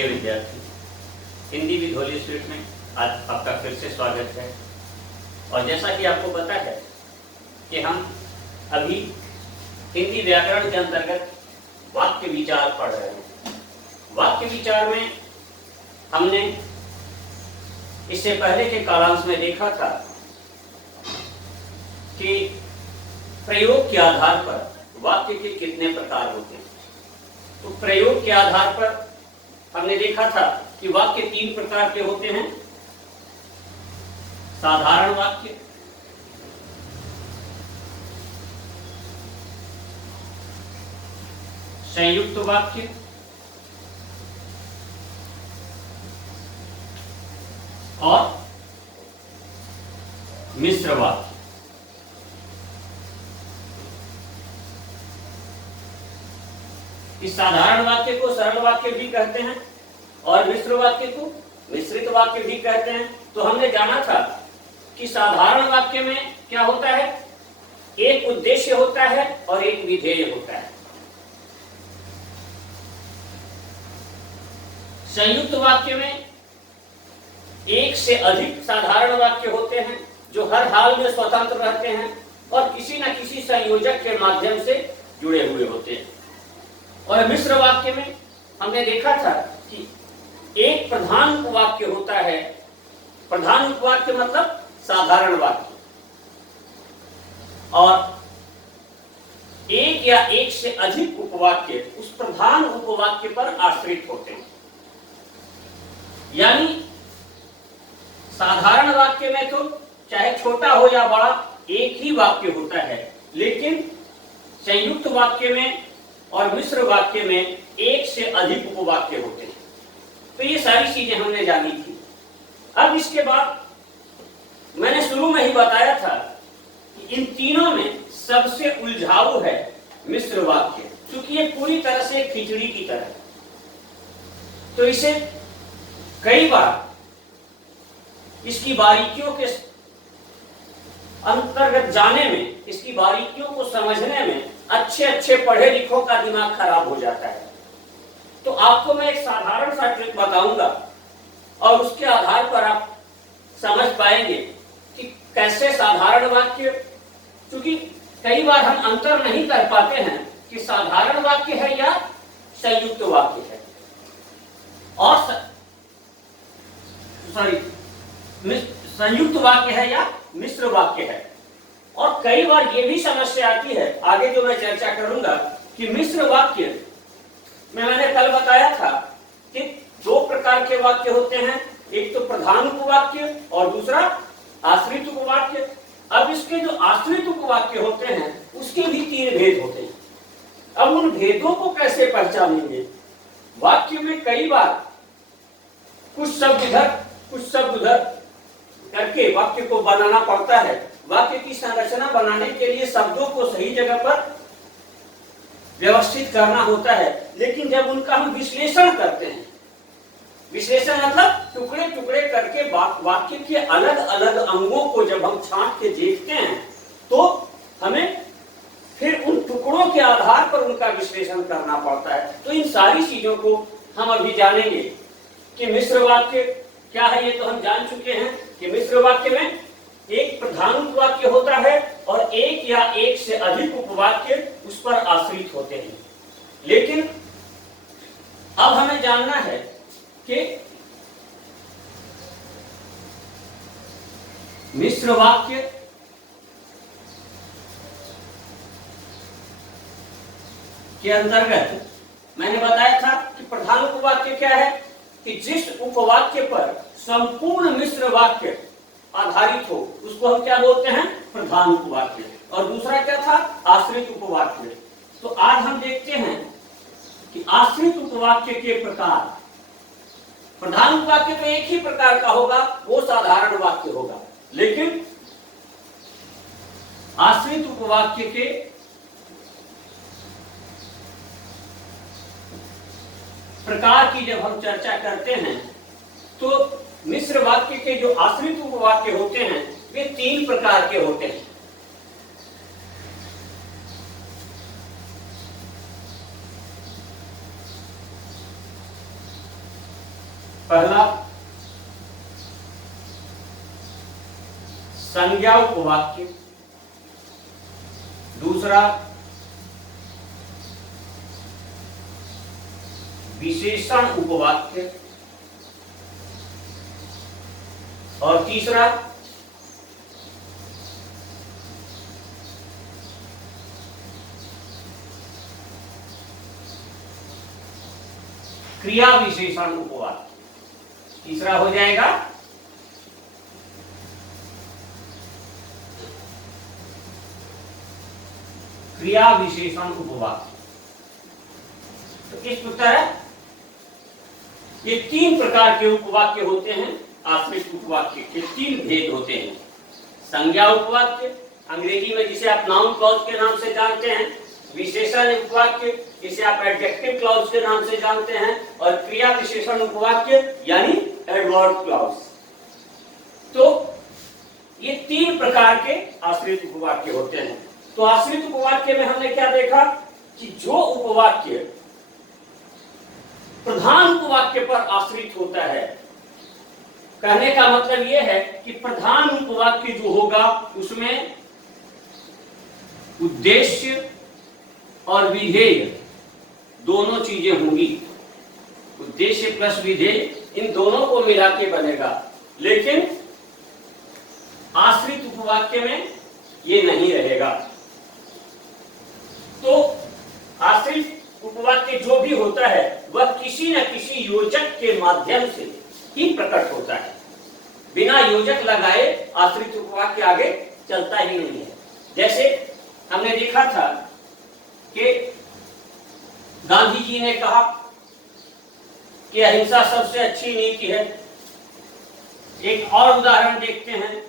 प्रिय विद्यार्थी, Hindi with Holi spirit में आज आपका फिर से स्वागत है। और जैसा कि आपको पता है कि हम अभी हिंदी व्याकरण के अंतर्गत वाक्य विचार पढ़ रहे हैं। वाक्य विचार में हमने इससे पहले के कालांश में देखा था कि प्रयोग के आधार पर वाक्य के कितने प्रकार होते हैं। तो प्रयोग के आधार पर हमने देखा था कि वाक्य 3 प्रकार के होते हैं। साधारण वाक्य, संयुक्त वाक्य और मिश्र वाक्य। इस साधारण वाक्य को सरल वाक्य भी कहते हैं और मिश्र वाक्य को मिश्रित वाक्य भी कहते हैं। तो हमने जाना था कि साधारण वाक्य में क्या होता है, एक उद्देश्य होता है और एक विधेय होता है। संयुक्त वाक्य में एक से अधिक साधारण वाक्य होते हैं जो हर हाल में स्वतंत्र रहते हैं और किसी न किसी संयोजक के माध्यम से जुड़े हुए होते हैं। और मिश्र वाक्य में हमने देखा था कि एक प्रधान उपवाक्य होता है। प्रधान उपवाक्य मतलब साधारण वाक्य, और एक या एक से अधिक उपवाक्य उस प्रधान उपवाक्य पर आश्रित होते हैं। यानी साधारण वाक्य में तो चाहे छोटा हो या बड़ा एक ही वाक्य होता है, लेकिन संयुक्त वाक्य में और मिश्र वाक्य में एक से अधिक उपवाक्य होते हैं। तो ये सारी चीजें हमने जानी थी। अब इसके बाद मैंने शुरू में ही बताया था कि इन तीनों में सबसे उलझाऊ है मिश्र वाक्य, क्योंकि ये पूरी तरह से खिचड़ी की तरह है। तो इसे कई बार इसकी बारीकियों के अंतर्गत जाने में, इसकी बारीकियों को समझने में अच्छे अच्छे पढ़े लिखों का दिमाग खराब हो जाता है। तो आपको मैं एक साधारण सा ट्रिक बताऊंगा और उसके आधार पर आप समझ पाएंगे कि कैसे साधारण वाक्य, क्योंकि कई बार हम अंतर नहीं कर पाते हैं कि साधारण वाक्य है या संयुक्त वाक्य है, और संयुक्त वाक्य है या मिश्र वाक्य है। और कई बार ये भी समस्या आती है, आगे जो मैं चर्चा करूंगा, कि मिश्र वाक्य में मैंने कल बताया था कि 2 प्रकार के वाक्य होते हैं, एक तो प्रधान उपवाक्य और दूसरा आश्रित उपवाक्य। अब इसके जो आश्रित उपवाक्य होते हैं उसके भी 3 भेद होते हैं। अब उन भेदों को कैसे पहचानेंगे? वाक्य में कई बार कुछ शब्द इधर कुछ शब्द उधर करके वाक्य को बनाना पड़ता है। वाक्य की संरचना बनाने के लिए शब्दों को सही जगह पर व्यवस्थित करना होता है, लेकिन जब उनका हम विश्लेषण करते हैं, विश्लेषण मतलब टुकड़े टुकड़े करके वाक्य के अलग अलग अंगों को जब हम छांट के देखते हैं, तो हमें फिर उन टुकड़ों के आधार पर उनका विश्लेषण करना पड़ता है। तो इन सारी चीजों को हम अभी जानेंगे कि मिश्र वाक्य क्या है। ये तो हम जान चुके हैं कि मिश्र वाक्य में एक प्रधान उपवाक्य होता है और एक या एक से अधिक उपवाक्य उस पर आश्रित होते हैं। लेकिन अब हमें जानना है कि मिश्र वाक्य के अंतर्गत मैंने बताया था कि प्रधान उपवाक्य क्या है, कि जिस उपवाक्य पर संपूर्ण मिश्र वाक्य आधारित हो उसको हम क्या बोलते हैं, प्रधान उपवाक्य। और दूसरा क्या था, आश्रित उपवाक्य। तो आज हम देखते हैं कि आश्रित उपवाक्य के प्रकार। प्रधान उपवाक्य तो एक ही प्रकार का होगा, वो साधारण वाक्य होगा, लेकिन आश्रित उपवाक्य के प्रकार की जब हम चर्चा करते हैं तो मिश्र वाक्य के जो आश्रित उपवाक्य होते हैं वे 3 प्रकार के होते हैं। पहला संज्ञा उपवाक्य, दूसरा विशेषण उपवाक्य और तीसरा क्रिया विशेषण उपवाक्य। तीसरा हो जाएगा क्रिया विशेषण उपवाक्य। तो किस प्रकार है? ये तीन प्रकार के उपवाक्य होते हैं। आश्रित उपवाक्य के तीन भेद होते हैं। संज्ञा उपवाक्य, अंग्रेजी में जिसे आप नाउन क्लॉज के नाम से जानते हैं, विशेषण उपवाक्य जिसे आप एडजेक्टिव क्लॉज के नाम से जानते हैं, और क्रिया विशेषण उपवाक्य यानी एडवर्ब क्लॉज। तो ये तीन प्रकार के आश्रित उपवाक्य होते हैं। तो आश्रित उपवाक्य में हमने क्या देखा कि जो उपवाक्य प्रधान उपवाक्य पर आश्रित होता है, कहने का मतलब यह है कि प्रधान उपवाक्य जो होगा उसमें उद्देश्य और विधेय दोनों चीजें होंगी। उद्देश्य प्लस विधेय इन दोनों को मिला के बनेगा। लेकिन आश्रित उपवाक्य में ये नहीं रहेगा। तो आश्रित उपवाक्य जो भी होता है वह किसी न किसी योजक के माध्यम से ही प्रकट होता है। बिना योजक लगाए आश्रित उपवाक्य आगे चलता ही नहीं है। जैसे हमने देखा था कि गांधी जी ने कहा कि अहिंसा सबसे अच्छी नीति है। एक और उदाहरण देखते हैं।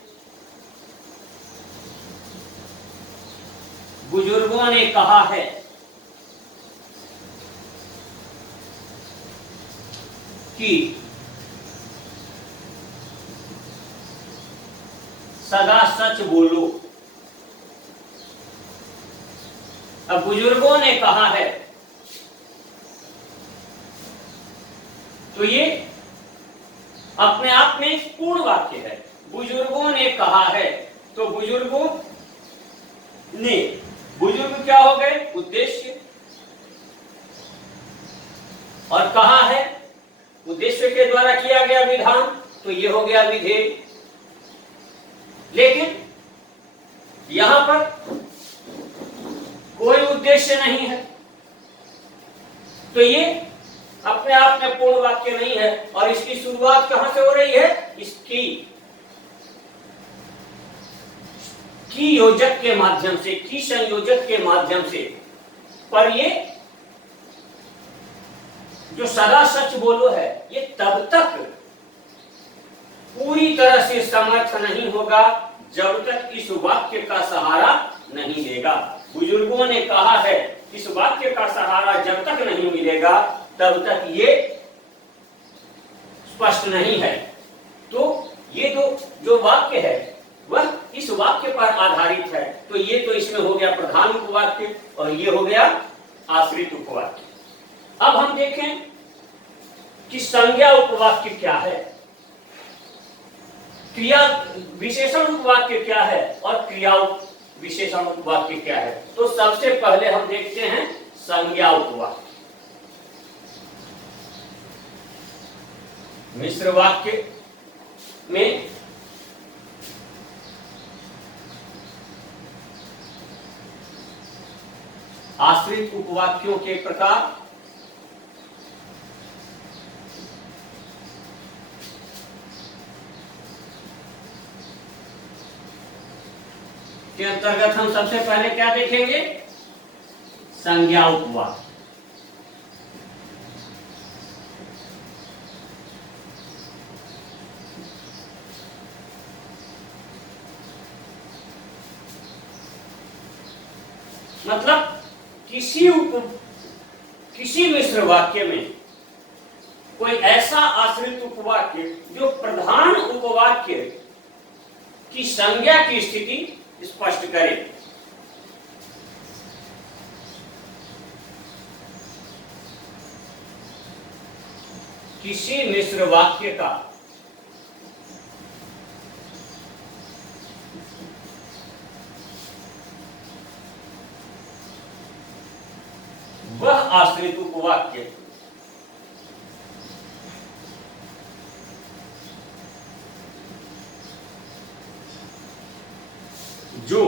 बुजुर्गों ने कहा है कि सदा सच बोलो। अब बुजुर्गों ने कहा है तो ये अपने आप में एक पूर्ण वाक्य है। बुजुर्गों ने कहा है तो बुजुर्गों ने, बुजुर्ग क्या हो गए? उद्देश्य। और कहा है उद्देश्य के द्वारा किया गया विधान, तो ये हो गया विधेय। लेकिन यहां पर कोई उद्देश्य नहीं है, तो ये अपने आप में पूर्ण वाक्य नहीं है। और इसकी शुरुआत कहां से हो रही है? इसकी की योजक के माध्यम से, की संयोजक के माध्यम से। पर ये जो सदा सच बोलो है, ये तब तक पूरी तरह से समर्थ नहीं होगा जब तक इस वाक्य का सहारा नहीं लेगा। बुजुर्गों ने कहा है, इस वाक्य का सहारा जब तक नहीं मिलेगा तब तक ये स्पष्ट नहीं है। तो ये जो वाक्य है वह इस वाक्य पर आधारित है। तो ये तो इसमें हो गया प्रधान उपवाक्य और ये हो गया आश्रित उपवाक्य। अब हम देखें कि संज्ञा उपवाक्य क्या है, क्रिया विशेषण उपवाक्य क्या है और क्रिया विशेषण उपवाक्य क्या है। तो सबसे पहले हम देखते हैं संज्ञा उपवाक्य। मिश्र वाक्य में आश्रित उपवाक्यों के प्रकार के अंतर्गत हम सबसे पहले क्या देखेंगे? संज्ञा उपवाक्य। मतलब किसी मिश्र वाक्य में कोई ऐसा आश्रित उपवाक्य जो प्रधान उपवाक्य की संज्ञा की स्थिति स्पष्ट करे। किसी मिश्र वाक्य का वह आश्रित उपवाक्य जो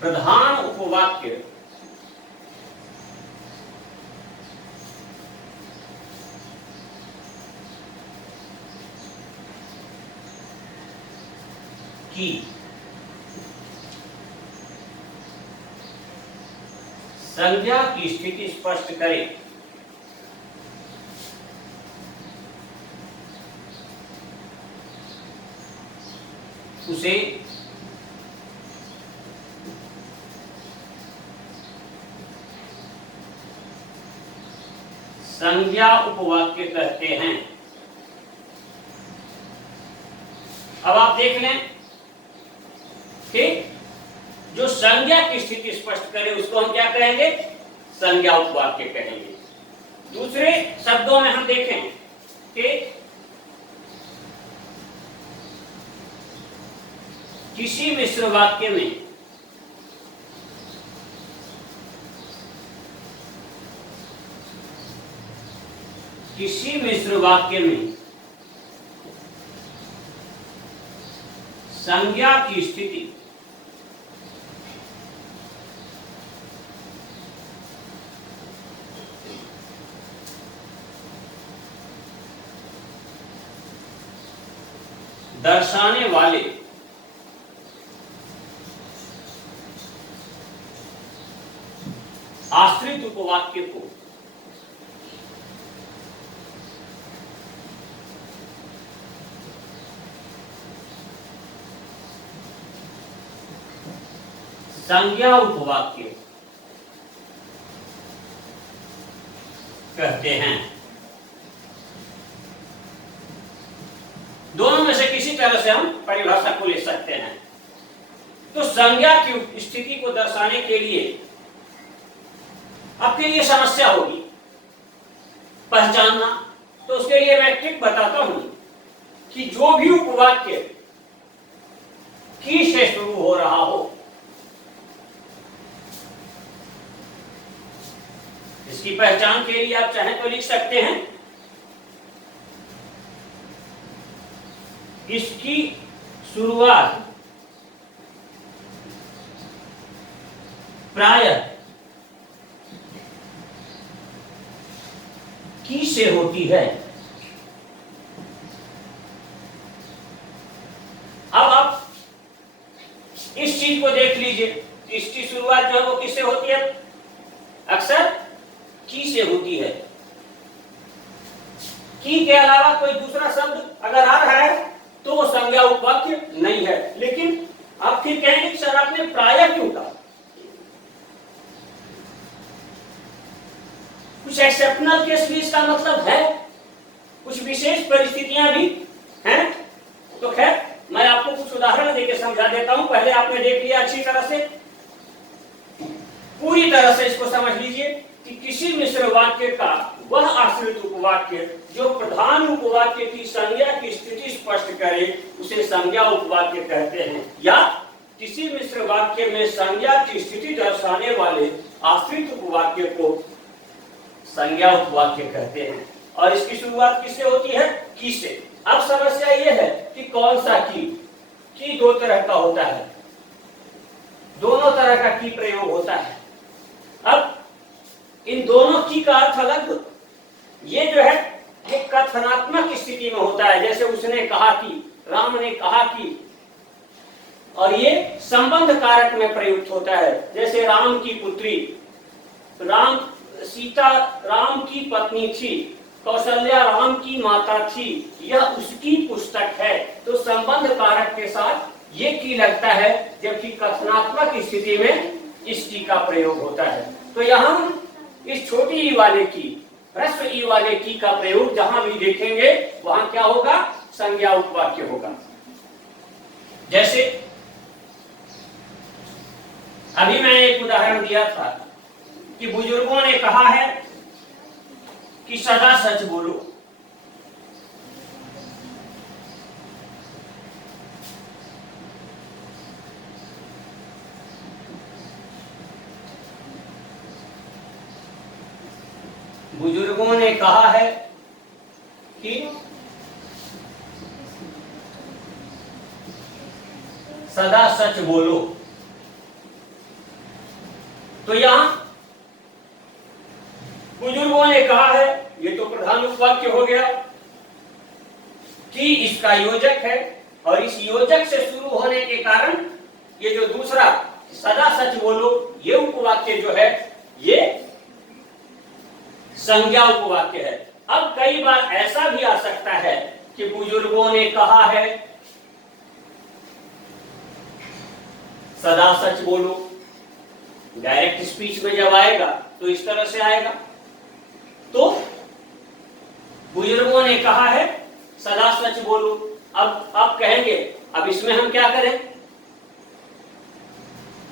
प्रधान उपवाक्य की संज्ञा की स्थिति स्पष्ट करे, उसे संज्ञा उपवाक्य कहते हैं। अब आप देख लें कि जो संज्ञा की स्थिति स्पष्ट करे उसको हम क्या कहेंगे? संज्ञा उपवाक्य कहेंगे। दूसरे शब्दों में हम देखें कि किसी मिश्र वाक्य में संज्ञा की स्थिति दर्शाने वाले आश्रित उपवाक्य को संज्ञा उपवाक्य कहते हैं। दोनों में से किसी तरह से हम परिभाषा को ले सकते हैं। तो संज्ञा की स्थिति को दर्शाने के लिए आपके लिए समस्या होगी पहचानना। तो उसके लिए मैं ट्रिक बताता हूं कि जो भी उपवाक्य की से शुरू हो रहा हो, इसकी पहचान के लिए आप चाहें तो लिख सकते हैं, इसकी शुरुआत प्रायः की से होती है। अब आप इस चीज को देख लीजिए, इसकी शुरुआत जो है वो किससे होती है? अक्सर की से होती है। की के अलावा कोई दूसरा शब्द अगर आ रहा है तो वो संज्ञा उपवाक्य नहीं है। लेकिन आप फिर कहेंगे कि सर आपने प्रायः क्यों कहा? कुछ एक्सेप्शनल केस भी इसका मतलब है, कुछ विशेष परिस्थितियां भी हैं। तो खैर मैं आपको कुछ उदाहरण देकर समझा देता हूं। पहले आपने देख लिया अच्छी तरह से, पूरी तरह से इसको समझ लीजिए कि किसी मिश्र वाक्य का वह आश्रित उपवाक्य जो प्रधान उपवाक्य की संज्ञा की स्थिति स्पष्ट करे उसे संज्ञा उपवाक्य कहते हैं। या किसी मिश्र वाक्य में संज्ञा की स्थिति दर्शाने वाले आश्रित उपवाक्य को संज्ञा उपवाक्य कहते हैं। और इसकी शुरुआत किससे होती है? की से। अब समस्या यह है कि कौन सा की दो तरह का होता है, दोनों तरह का की प्रयोग होता है। अब इन दोनों की का अर्थ अलग। ये जो है ये कथनात्मक स्थिति में होता है, जैसे उसने कहा कि, राम ने कहा कि, और ये संबंध कारक में प्रयुक्त होता है। जैसे राम की पुत्री, सीता राम की पत्नी थी, कौशल्या राम की माता थी, यह उसकी पुस्तक है। तो संबंध कारक के साथ ये की लगता है, जबकि कथनात्मक स्थिति में इस की का प्रयोग होता है। तो यहाँ इस छोटी ई वाले की ह्रस्व ई वाले की का प्रयोग जहां भी देखेंगे वहां क्या होगा, संज्ञा उपवाक्य होगा। जैसे अभी मैंने एक उदाहरण दिया था कि बुजुर्गों ने कहा है कि सदा सच बोलो। बुजुर्गों ने कहा है कि सदा सच बोलो। तो यहां बुजुर्गों ने कहा है, ये तो प्रधान उपवाक्य हो गया कि इसका योजक है, और इस योजक से शुरू होने के कारण ये जो दूसरा सदा सच बोलो ये उपवाक्य जो है ये संज्ञा उपवाक्य है। अब कई बार ऐसा भी आ सकता है कि बुजुर्गों ने कहा है सदा सच बोलो, डायरेक्ट स्पीच में जब आएगा तो इस तरह से आएगा। तो बुजुर्गों ने कहा है सदा सच बोलो। अब आप कहेंगे अब इसमें हम क्या करें,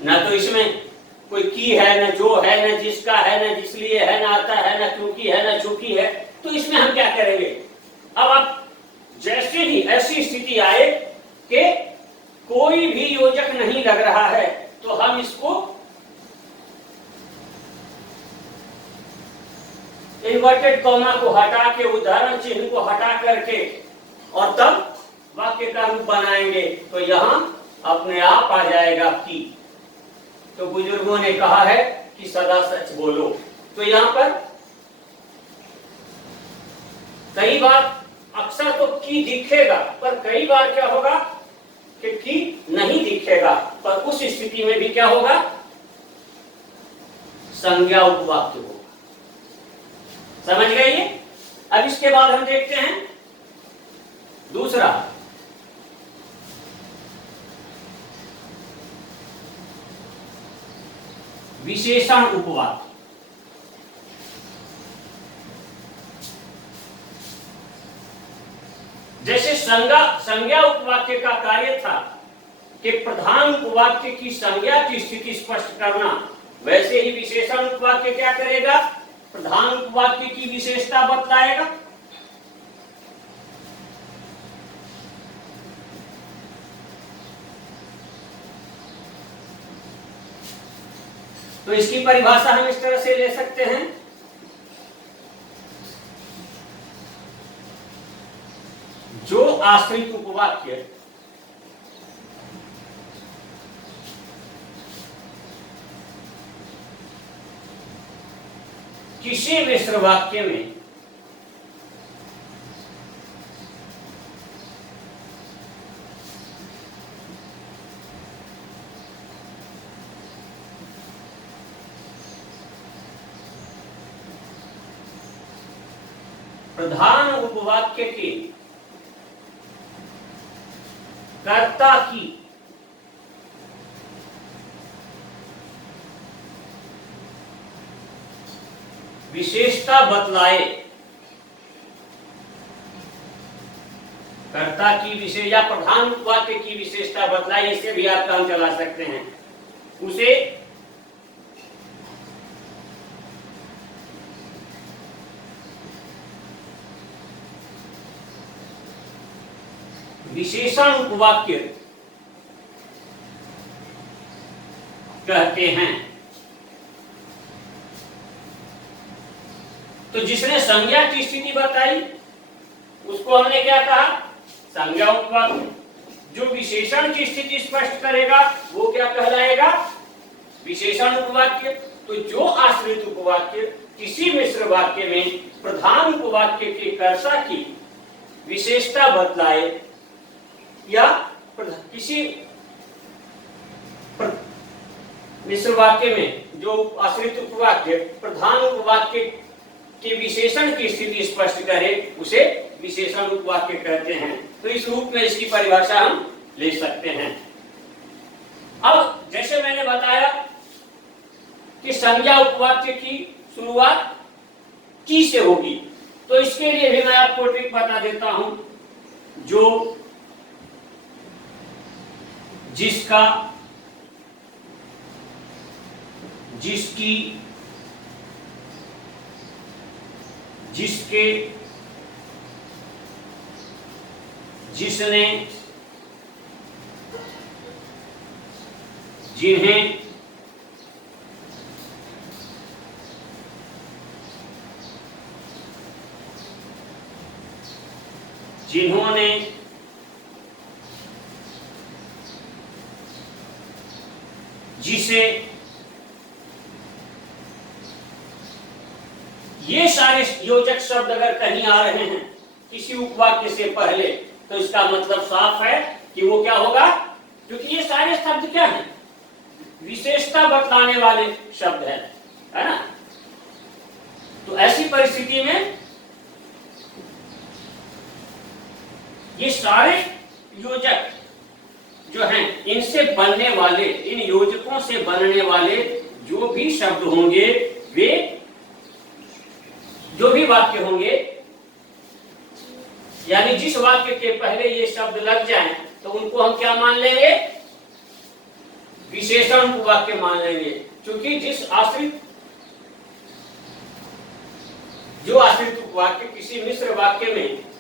ना तो इसमें कोई की है, न जो है, न जिसका है, न जिसलिए है, न आता है, न क्योंकि है, न चूंकि है, तो इसमें हम क्या करेंगे। अब आप जैसे ही ऐसी स्थिति आए कि कोई भी योजक नहीं लग रहा है तो हम इसको इन्वर्टेड कॉमा को हटा के, उदाहरण चिन्ह को हटा करके और तब वाक्य का रूप बनाएंगे तो यहां अपने आप आ जाएगा कि। तो बुजुर्गों ने कहा है कि सदा सच बोलो। तो यहां पर कई बार अक्सर तो की दिखेगा, पर कई बार क्या होगा कि नहीं दिखेगा, पर उस स्थिति में भी क्या होगा, संज्ञा उपवाक्य होगा। समझ गए ये। अब इसके बाद हम देखते हैं दूसरा, विशेषण उपवाक्य। जैसे संज्ञा उपवाक्य का कार्य था कि प्रधान उपवाक्य की संज्ञा की स्थिति स्पष्ट करना, वैसे ही विशेषण उपवाक्य क्या करेगा, प्रधान उपवाक्य की विशेषता बतलाएगा। तो इसकी परिभाषा हम इस तरह से ले सकते हैं, जो आश्रित उपवाक्य किसी मिश्र वाक्य में प्रधान उपवाक्य के कर्ता की विशेषता बतलाए, कर्ता की विशेष या प्रधान उपवाक्य की विशेषता बतलाए, इसे भी आप काम चला सकते हैं, उसे विशेषण उपवाक्य कहते हैं। तो जिसने संज्ञा की स्थिति बताई उसको हमने क्या कहा, संज्ञा उपवाक्य। जो विशेषण की स्थिति स्पष्ट करेगा वो क्या कहलाएगा, विशेषण उपवाक्य। तो जो आश्रित उपवाक्य किसी मिश्र वाक्य में प्रधान उपवाक्य के कर्ता की विशेषता बतलाए या किसी मिश्र वाक्य में जो आश्रित उपवाक्य प्रधान उपवाक्य के विशेषण की स्थिति स्पष्ट करे उसे विशेषण उपवाक्य कहते हैं। तो इस रूप में इसकी परिभाषा हम ले सकते हैं। अब जैसे मैंने बताया कि संज्ञा उपवाक्य की शुरुआत टी से होगी। तो इसके लिए भी मैं आपको ट्रिक बता देता हूं, जो जिसका, जिसकी, जिसके, जिसने, जिन्हें, जिन्होंने, जिसे, ये सारे योजक शब्द अगर कहीं आ रहे हैं किसी उपवाक्य से पहले, तो इसका मतलब साफ है कि वो क्या होगा, क्योंकि ये सारे शब्द क्या हैं, विशेषता बतलाने वाले शब्द हैं, है ना। तो ऐसी परिस्थिति में ये सारे योजक जो हैं, इनसे बनने वाले, इन योजकों से बनने वाले जो भी शब्द होंगे, वे जो भी वाक्य होंगे, यानी जिस वाक्य के पहले ये शब्द लग जाएं, तो उनको हम क्या मान लेंगे, विशेषण उपवाक्य मान लेंगे। क्योंकि जिस आश्रित, जो आश्रित उपवाक्य किसी मिश्र वाक्य में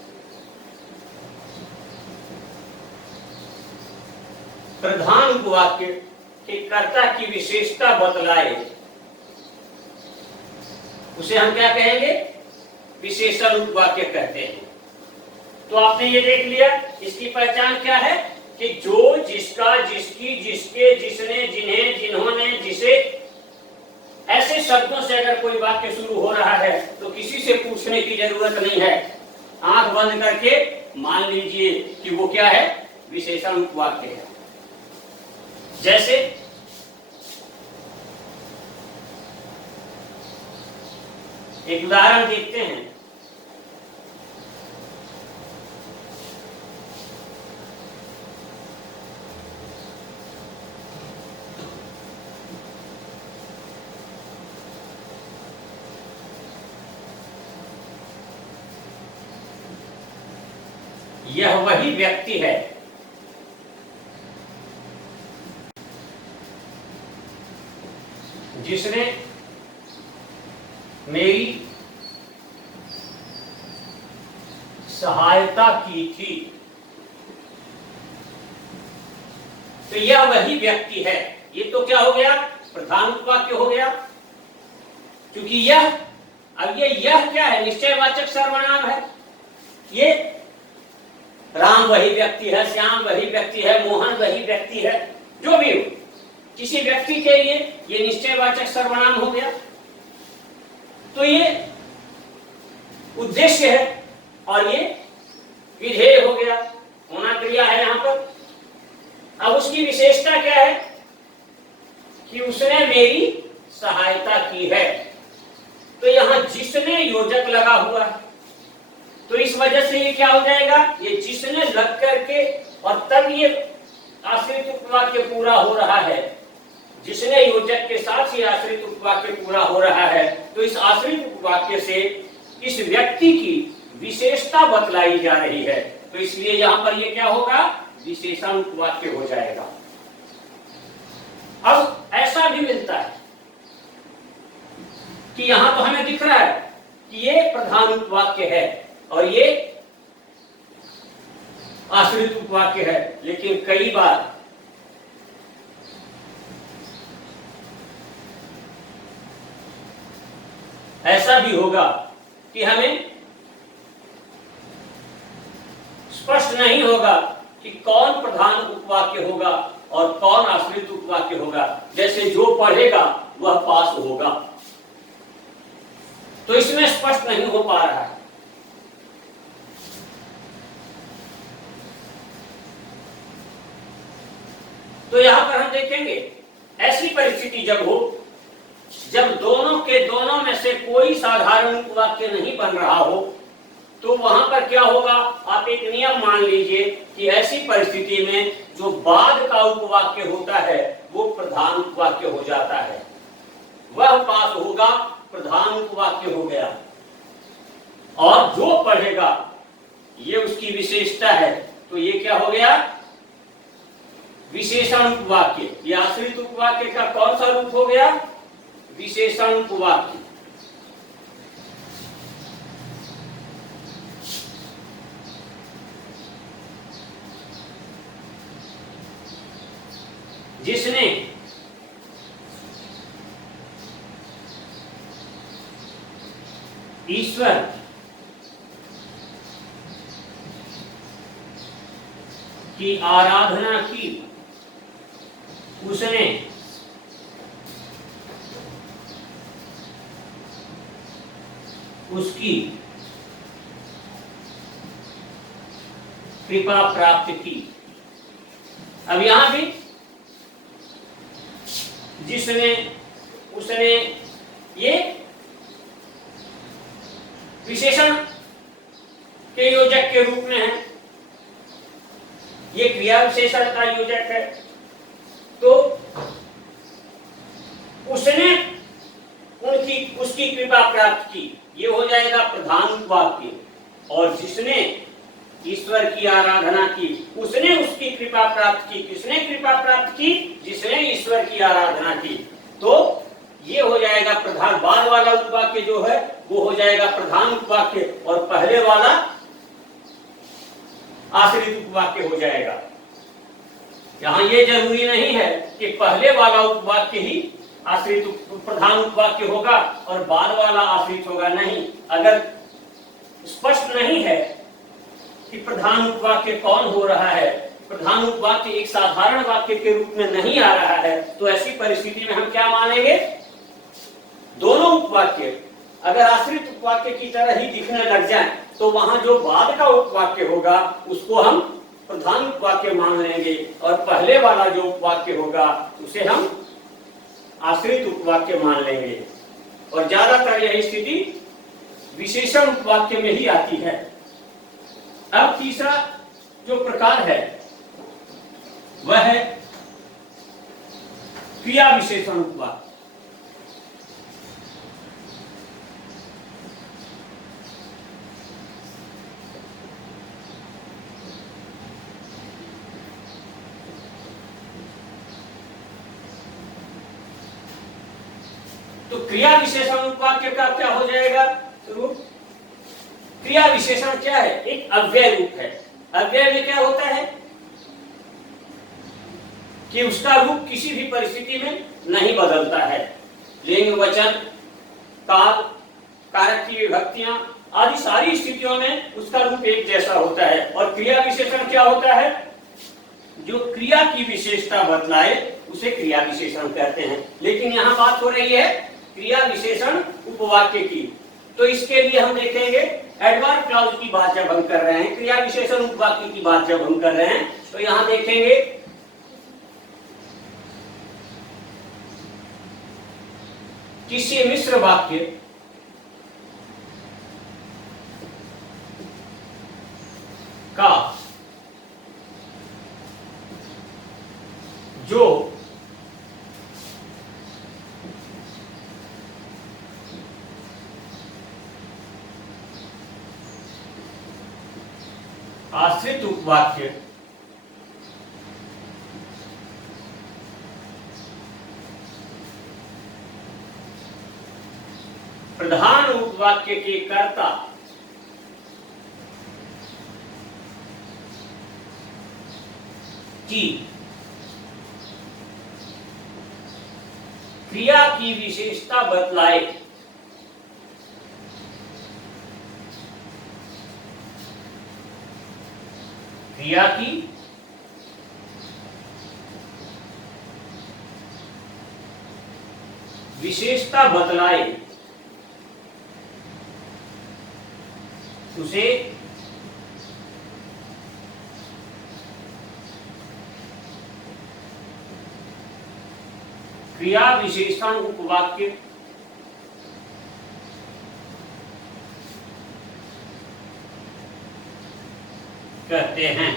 प्रधान उपवाक्य के कर्ता की विशेषता बतलाए, उसे हम क्या कहेंगे, विशेषण उपवाक्य कहते हैं। तो आपने ये देख लिया, इसकी पहचान क्या है कि जो, जिसका, जिसकी, जिसके, जिसने, जिन्हें, जिन्होंने, जिसे, ऐसे शब्दों से अगर कोई वाक्य शुरू हो रहा है तो किसी से पूछने की जरूरत नहीं है, आंख बंद करके मान लीजिए कि वो क्या है, विशेषण उपवाक्य है। जैसे एक उदाहरण देखते हैं, यह वही व्यक्ति है जिसने मेरी सहायता की थी। तो यह वही व्यक्ति है, ये तो क्या हो गया, प्रधान उपवाक्य हो गया। क्योंकि यह, अब यह क्या है, निश्चयवाचक सर्वनाम है। ये राम वही व्यक्ति है, श्याम वही व्यक्ति है, मोहन वही व्यक्ति है, जो भी हो, किसी व्यक्ति के लिए ये निश्चयवाचक सर्वनाम हो गया। तो ये उद्देश्य है और ये विधेय हो गया, होना क्रिया है यहां पर। अब उसकी विशेषता क्या है कि उसने मेरी सहायता की है। तो यहां जिसने योजक लगा हुआ है, तो इस वजह से ये क्या हो जाएगा, ये जिसने लग करके और तब ये आश्रित उपवाक्य पूरा हो रहा है। जिसने योजक के साथ ही आश्रित उपवाक्य पूरा हो रहा है, तो इस आश्रित उपवाक्य से इस व्यक्ति की विशेषता बतलाई जा रही है। तो इसलिए यहां पर ये क्या होगा, विशेषण उपवाक्य हो जाएगा। अब ऐसा भी मिलता है कि यहां तो हमें दिख रहा है कि ये प्रधान उपवाक्य है और ये आश्रित उपवाक्य है, लेकिन कई बार ऐसा भी होगा कि हमें स्पष्ट नहीं होगा कि कौन प्रधान उपवाक्य होगा और कौन आश्रित उपवाक्य होगा। जैसे जो पढ़ेगा वह पास होगा, तो इसमें स्पष्ट नहीं हो पा रहा है। तो यहां पर हम देखेंगे ऐसी परिस्थिति जब हो, जब दोनों के दोनों में से कोई साधारण उपवाक्य नहीं बन रहा हो, तो वहां पर क्या होगा, आप एक नियम मान लीजिए कि ऐसी परिस्थिति में जो बाद का उपवाक्य होता है वो प्रधान उपवाक्य हो जाता है। वह पास होगा, प्रधान उपवाक्य हो गया। और जो पढ़ेगा ये उसकी विशेषता है। तो ये क्या हो गया? विशेषण उपवाक्य। ये आश्रित उपवाक्य का कौन सा रूप हो गया? विशेषण उपवाक्य। जिसने ईश्वर की आराधना की, उसने उसकी कृपा प्राप्त की। अब यहां भी जिसने, उसने, ये विशेषण के योजक के रूप में है, ये क्रिया विशेषण का योजक है। तो उसने उसकी कृपा प्राप्त की, ये हो जाएगा प्रधान वाक्य। और जिसने ईश्वर की आराधना की, उसने उसकी कृपा प्राप्त की। किसने कृपा प्राप्त की? जिसने ईश्वर की आराधना की। तो ये हो जाएगा प्रधान। बाद वाला उपवाक्य जो है वो हो जाएगा प्रधान उपवाक्य और पहले वाला आश्रित उपवाक्य हो जाएगा। यहां ये जरूरी नहीं है कि पहले वाला उपवाक्य ही आश्रित प्रधान उपवाक्य होगा और बाद वाला आश्रित होगा। नहीं, अगर स्पष्ट नहीं है कि प्रधान उपवाक्य कौन हो रहा है, प्रधान उपवाक्य एक साधारण वाक्य के रूप में नहीं आ रहा है, तो ऐसी परिस्थिति में हम क्या मानेंगे? दोनों उपवाक्य अगर आश्रित उपवाक्य की तरह ही दिखने लग जाए तो वहां जो बाद का उपवाक्य होगा उसको हम प्रधान उपवाक्य मान लेंगे और पहले वाला जो उपवाक्य होगा उसे हम आश्रित उपवाक्य मान लेंगे। और ज्यादातर यह स्थिति विशेषण उपवाक्य में ही आती है। अब तीसरा जो प्रकार है वह है क्रिया विशेषण उपवाक्य। तो क्रिया विशेषण उपवाक्य का क्या हो जाएगा रूप? क्रिया विशेषण क्या है? एक अव्यय रूप है। अव्यय में क्या होता है कि उसका रूप किसी भी परिस्थिति में नहीं बदलता है। लिंग, वचन, काल, कारक की विभक्तियां आदि सारी स्थितियों में उसका रूप एक जैसा होता है। और क्रिया विशेषण क्या होता है? जो क्रिया की विशेषता बतलाए उसे क्रिया विशेषण कहते हैं। लेकिन यहाँ बात हो रही है क्रिया विशेषण उपवाक्य की। तो इसके लिए हम देखेंगे एडवर्ब क्लॉज की बात जब हम कर रहे हैं, क्रिया विशेषण उपवाक्य की बात जब हम कर रहे हैं, तो यहां देखेंगे किसी मिश्र वाक्य का जो आश्रित उपवाक्य प्रधान उपवाक्य के कर्ता की क्रिया की विशेषता बतलाए क्रिया की विशेषता बतलाए उसे क्रिया विशेषण उपवाक्य कहते हैं।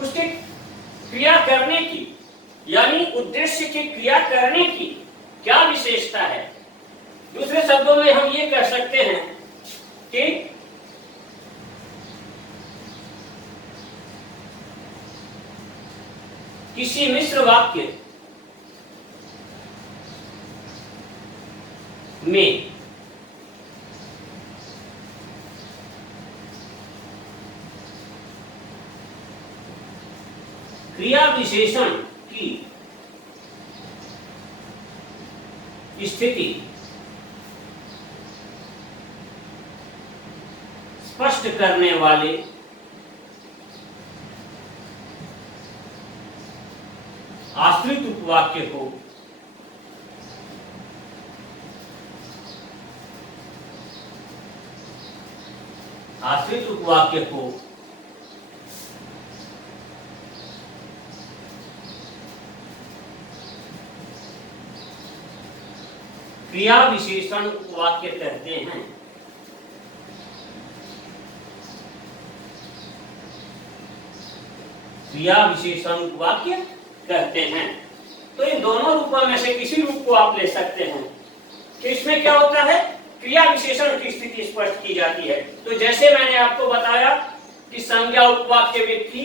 उसके क्रिया करने की यानी उद्देश्य की क्रिया करने की क्या विशेषता है दूसरे शब्दों में हम ये कह सकते हैं कि किसी मिश्र वाक्य में क्रिया विशेषण की स्थिति स्पष्ट करने वाले आश्रित उपवाक्य को क्रिया विशेषण उपवाक्य कहते हैं। क्रिया विशेषण उपवाक्य कहते हैं। तो इन दोनों रूपों में से किसी रूप को आप ले सकते हैं कि इसमें क्या होता है, क्रिया विशेषण की स्थिति स्पष्ट की जाती है। तो जैसे मैंने आपको बताया कि संज्ञा उपवाक्य व्यक्ति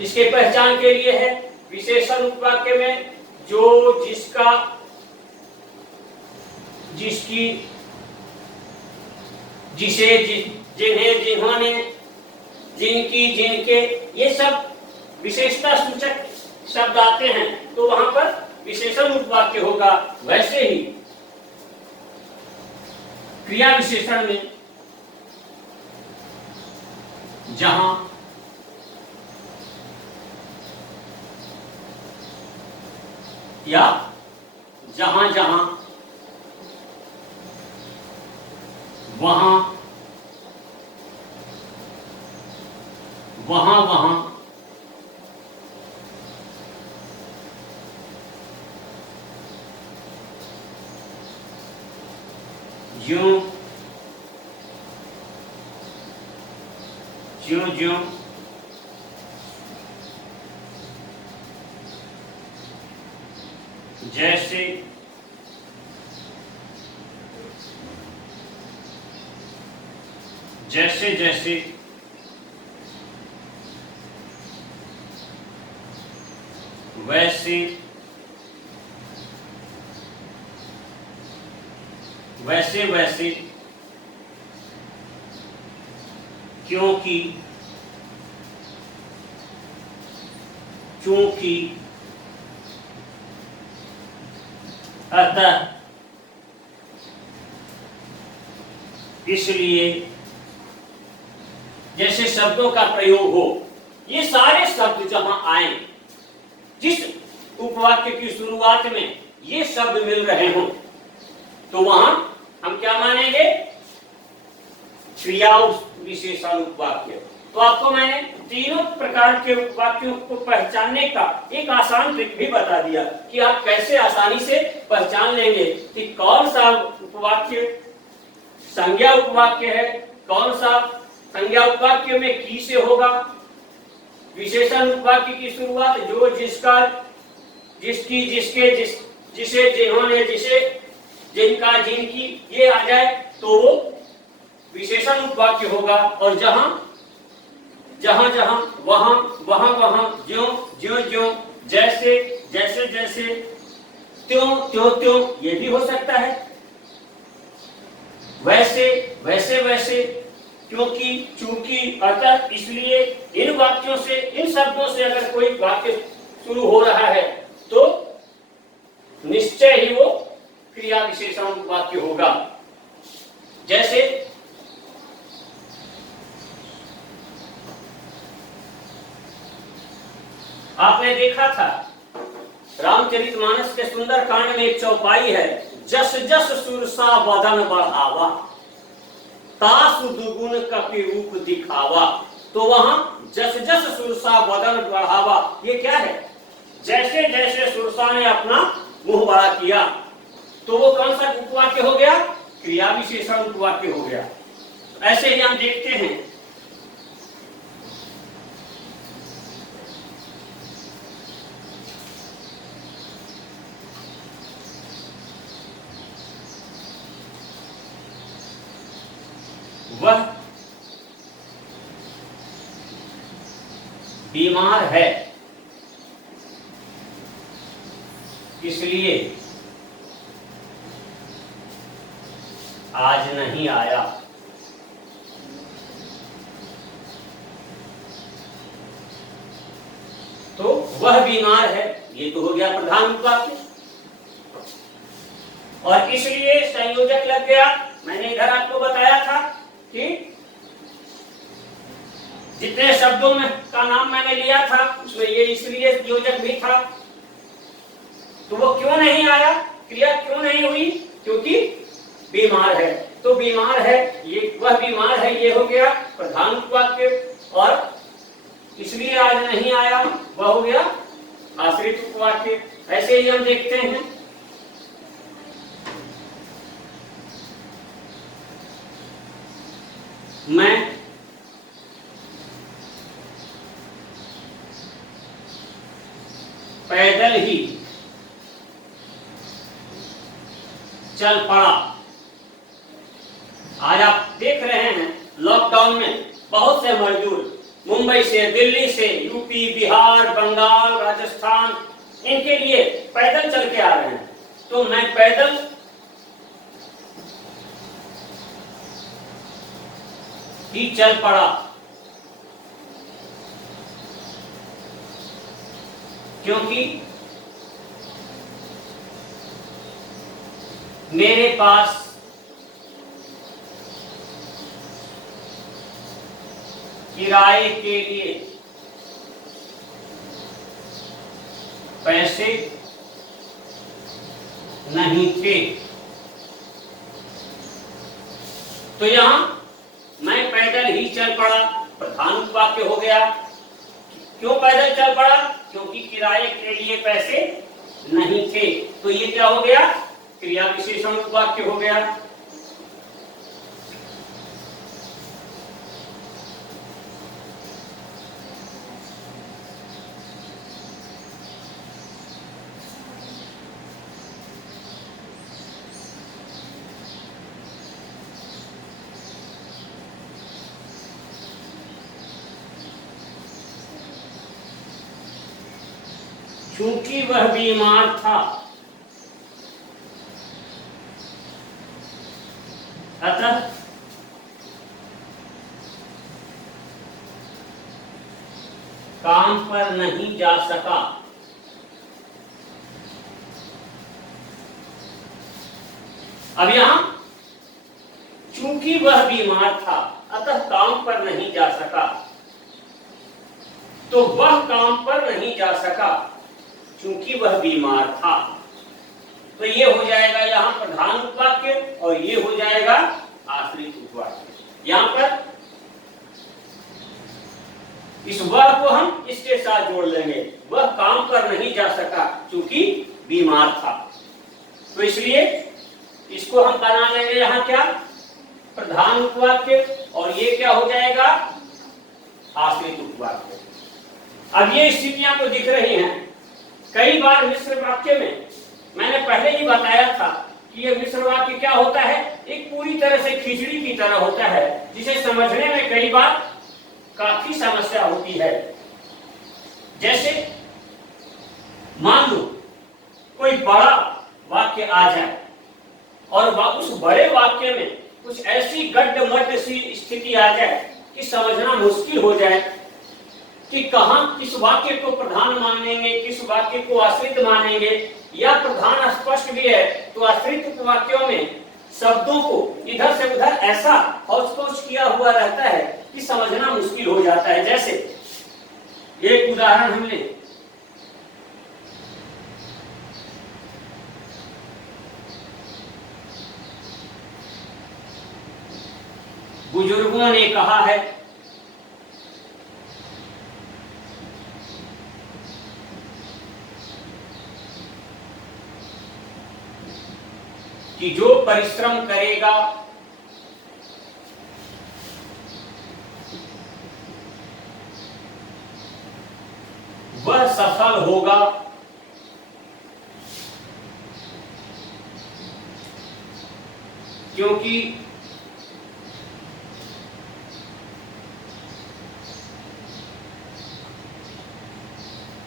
इसके पहचान के लिए है, विशेषण उपवाक्य में जो, जिसका, जिसकी, जिसे, जिन्हें, जिन्होंने, जिनकी, जिनके, ये सब विशेषता सूचक शब्द आते हैं तो वहां पर विशेषण उपवाक्य होगा। वैसे ही क्रिया विशेषण में जहां या जहां जहां वहां वहां वहां ज्यों ज्यों ज्यों जैसे जैसे जैसे वैसे वैसे वैसे क्योंकि चूंकि अतः इसलिए जैसे शब्दों का प्रयोग हो, ये सारे शब्द जहां आए, जिस उपवाक्य की शुरुआत में ये शब्द मिल रहे हों तो वहां हम क्या मानेंगे, क्रिया विशेषण उपवाक्य। तो आपको मैंने तीनों प्रकार के उपवाक्यों को पहचानने का एक आसान ट्रिक भी बता दिया कि आप कैसे आसानी से पहचान लेंगे कि कौन सा उपवाक्य संज्ञा उपवाक्य है, कौन सा संज्ञा उपवाक्य में की से होगा, विशेषण उपवाक्य की शुरुआत जो, जिसका, जिसकी, जिसके, जिसे, जिन्होंने, जिसे, जिनका, जिनकी, ये आ जाए तो वो विशेषण उपवाक्य होगा। और जहां जहां जहां वहां वहां वहां ज्यों ज्यों ज्यों जैसे जैसे जैसे त्यों त्यों त्यों ये भी हो सकता है, वैसे वैसे वैसे क्योंकि चूंकि अतः इसलिए, इन वाक्यों से, इन शब्दों से अगर कोई वाक्य शुरू हो रहा है तो निश्चय ही वो क्रिया विशेषण वाक्य होगा। जैसे आपने देखा था रामचरितमानस के सुंदर कांड में एक चौपाई है, जस जस सुरसा वदन बढ़ावा तासु दुगुन कपि रूप दिखावा। तो वहां जस जस सुरसा वदन बढ़ावा, ये क्या है, जैसे जैसे सुरसा ने अपना मुंह बड़ा किया तो वो कौन सा उपवाक्य हो गया, क्रिया विशेषण उपवाक्य हो गया। ऐसे ही हम देखते हैं वह बीमार है इसलिए आज नहीं आया। तो वह बीमार है, ये तो हो गया प्रधान वाक्य, और इसलिए संयोजक लग गया। मैंने इधर आपको बताया था कि जितने शब्दों में का नाम मैंने लिया था उसमें ये इसलिए योजक भी था। तो वो क्यों नहीं आया, क्रिया क्यों नहीं हुई, क्योंकि बीमार है। तो बीमार है, ये वह बीमार है, ये हो गया प्रधान वाक्य, और इसलिए आज नहीं आया वह हो गया आश्रित उपवाक्य। ऐसे ही हम देखते हैं मैं पैदल ही चल पड़ा। आज आप देख रहे हैं लॉकडाउन में बहुत से मजदूर मुंबई से, दिल्ली से, यूपी, बिहार, बंगाल, राजस्थान, इनके लिए पैदल चल के आ रहे हैं। तो मैं पैदल ही चल पड़ा क्योंकि मेरे पास किराए के लिए पैसे नहीं थे। तो यहां मैं पैदल ही चल पड़ा प्रधान वाक्य हो गया। क्यों पैदल चल पड़ा, क्योंकि किराए के लिए पैसे नहीं थे। तो ये क्या हो गया, क्रिया विशेषण वाक्य हो गया। क्योंकि वह बीमार था अतः काम पर नहीं जा सका। अब यहां चूंकि वह बीमार था अतः काम पर नहीं जा सका, तो वह काम पर नहीं जा सका क्योंकि वह बीमार था। तो ये हो जाएगा यहां प्रधान उपवाक्य और ये हो जाएगा आश्रित उपवाक्य। यहां पर इस वह को हम इसके साथ जोड़ लेंगे, वह काम पर नहीं जा सका क्योंकि बीमार था। तो इसलिए इसको हम बना लेंगे यहां क्या, प्रधान उपवाक्य, और ये क्या हो जाएगा आश्रित उपवाक्य। अब ये स्थितियां तो दिख रही हैं। कई बार मिश्र वाक्य में मैंने पहले ही बताया था कि ये मिश्र वाक्य क्या होता है, एक पूरी तरह से खिचड़ी की तरह होता है, जिसे समझने में कई बार काफी समस्या होती है। जैसे मान लो कोई बड़ा वाक्य आ जाए और उस बड़े वाक्य में कुछ ऐसी गड्ढ-मड्ढ सी स्थिति आ जाए कि समझना मुश्किल हो जाए कि कहां किस वाक्य को प्रधान मानेंगे, किस वाक्य को आश्रित मानेंगे, या प्रधान स्पष्ट भी है तो आश्रित उपवाक्यों में शब्दों को इधर से उधर ऐसा हौच-पौच किया हुआ रहता है कि समझना मुश्किल हो जाता है। जैसे एक उदाहरण हम लें, बुजुर्गों ने कहा है कि जो परिश्रम करेगा वह सफल होगा, क्योंकि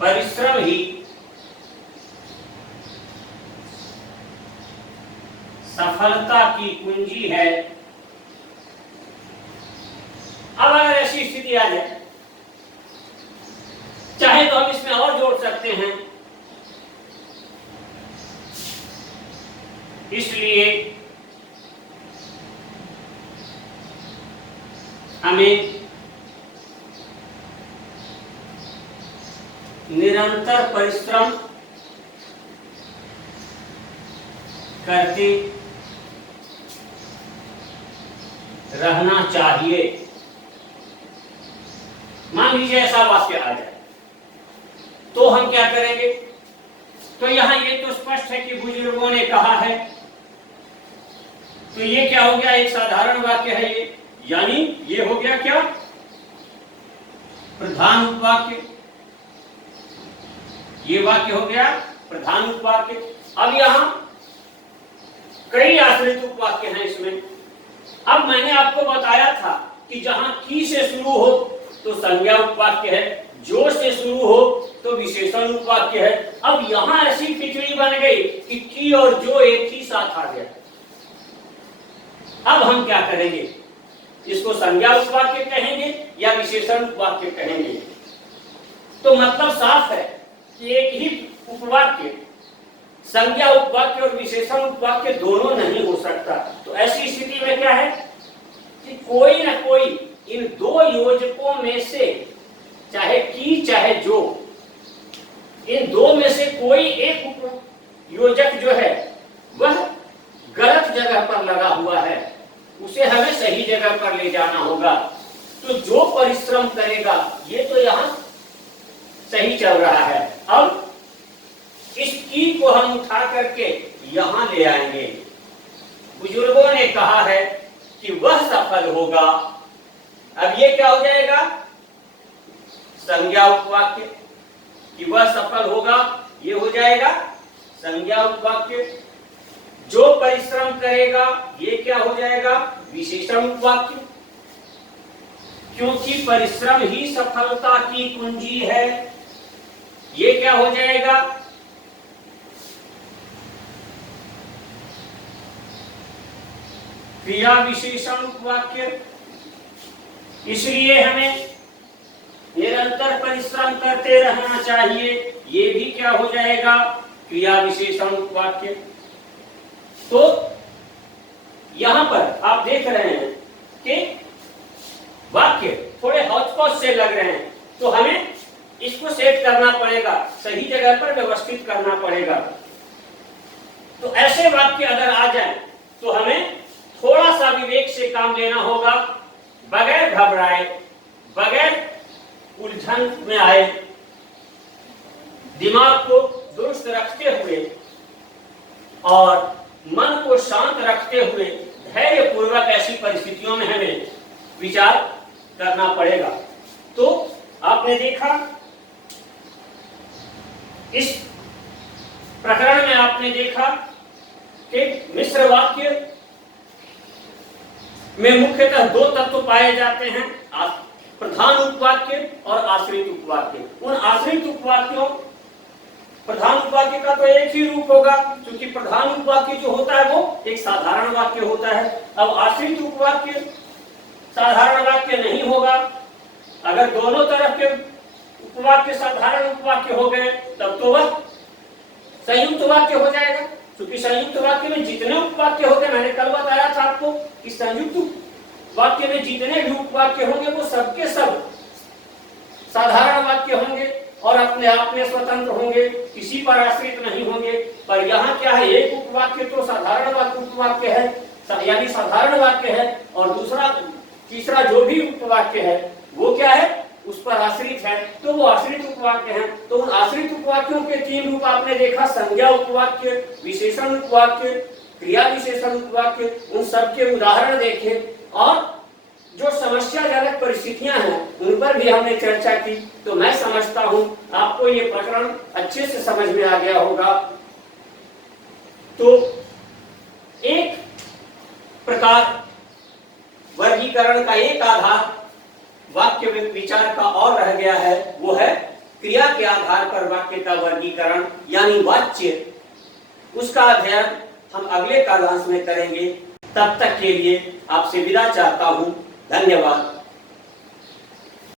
परिश्रम ही सफलता की कुंजी है। अब अगर ऐसी स्थिति आ जाए, चाहे तो हम इसमें और जोड़ सकते हैं, इसलिए हमें निरंतर परिश्रम करते रहना चाहिए। मान लीजिए ऐसा वाक्य आ जाए, तो हम क्या करेंगे? तो यहां ये तो स्पष्ट है कि बुजुर्गों ने कहा है, तो ये क्या हो गया? एक साधारण वाक्य है ये, यानी ये हो गया क्या? प्रधान उपवाक्य। ये वाक्य हो गया प्रधान उपवाक्य। अब यहां कई आश्रित उपवाक्य हैं इसमें। अब मैंने आपको बताया था कि जहां की से शुरू हो तो संज्ञा उपवाक्य है, जो से शुरू हो तो विशेषण उपवाक्य है। अब यहां ऐसी खिचड़ी बन गई कि की और जो एक ही साथ आ गया। अब हम क्या करेंगे? इसको संज्ञा उपवाक्य कहेंगे या विशेषण उपवाक्य कहेंगे? तो मतलब साफ है कि एक ही उपवाक्य संज्ञा उपवाक्य और विशेषण उपवाक्य दोनों नहीं हो सकता। तो ऐसी स्थिति में क्या है कि कोई ना कोई इन दो योजकों में से, चाहे की चाहे जो, इन दो में से कोई एक योजक जो है वह गलत जगह पर लगा हुआ है, उसे हमें सही जगह पर ले जाना होगा। तो जो परिश्रम करेगा, ये तो यहां सही चल रहा है। अब इस की को हम उठा करके यहां ले आएंगे। बुजुर्गों ने कहा है कि वह सफल होगा। अब ये क्या हो जाएगा? संज्ञा उपवाक्य। कि वह सफल होगा, ये हो जाएगा संज्ञा उपवाक्य। जो परिश्रम करेगा, ये क्या हो जाएगा? विशेषण उपवाक्य। क्योंकि परिश्रम ही सफलता की कुंजी है, ये क्या हो जाएगा? क्रिया विशेषण उपवाक्य। इसलिए हमें निरंतर परिश्रम करते रहना चाहिए, ये भी क्या हो जाएगा? क्रिया विशेषण उपवाक्य। तो यहां पर आप देख रहे हैं कि वाक्य थोड़े हौच-पौच से लग रहे हैं, तो हमें इसको सेट करना पड़ेगा, सही जगह पर व्यवस्थित करना पड़ेगा। तो ऐसे वाक्य अगर आ जाए तो हमें थोड़ा सा विवेक से काम लेना होगा, बगैर घबराए, बगैर उलझन में आए, दिमाग को दुरुस्त रखते हुए और मन को शांत रखते हुए धैर्य पूर्वक ऐसी परिस्थितियों में हमें विचार करना पड़ेगा। तो आपने देखा इस प्रकरण में, आपने देखा कि मिश्र वाक्य में मुख्यतः दो तत्व पाए जाते हैं, प्रधान उपवाक्य और आश्रित उपवाक्य। उन आश्रित उपवाक्यों, प्रधान उपवाक्य का तो एक ही रूप होगा, क्योंकि प्रधान उपवाक्य जो होता है वो एक साधारण वाक्य होता है। अब आश्रित उपवाक्य साधारण वाक्य नहीं होगा। अगर दोनों तरफ के उपवाक्य साधारण उपवाक्य हो गए तब तो वह संयुक्त वाक्य हो जाएगा, क्योंकि संयुक्त वाक्य में जितने उपवाक्य होते हैं, मैंने कल बताया था आपको कि संयुक्त वाक्य में जितने भी उपवाक्य होंगे वो सबके सब साधारण वाक्य होंगे और अपने आप में स्वतंत्र होंगे, किसी पर आश्रित नहीं होंगे। पर यहाँ क्या है? एक उपवाक्य तो साधारण उपवाक्य है, यानी साधारण वाक्य है, और दूसरा तीसरा जो भी उपवाक्य है वो क्या है? उस पर आश्रित है, तो वो आश्रित उपवाक्य है। तो उन आश्रित उपवाक्यों के तीन रूप आपने देखा, संज्ञा उपवाक्य, विशेषण उपवाक्य, क्रिया विशेषण उपवाक्य। उन सबके उदाहरण देखे और जो समस्याजनक परिस्थितियां हैं उन पर भी हमने चर्चा की। तो मैं समझता हूं आपको ये प्रकरण अच्छे से समझ में आ गया होगा। तो एक प्रकार वर्गीकरण का एक आधार वाक्य विचार का और रह गया है, वो है क्रिया के आधार पर वाक्य का वर्गीकरण यानी वाच्य, उसका अध्ययन हम अगले क्लास में करेंगे। तब तक के लिए आपसे विदा चाहता हूं। धन्यवाद।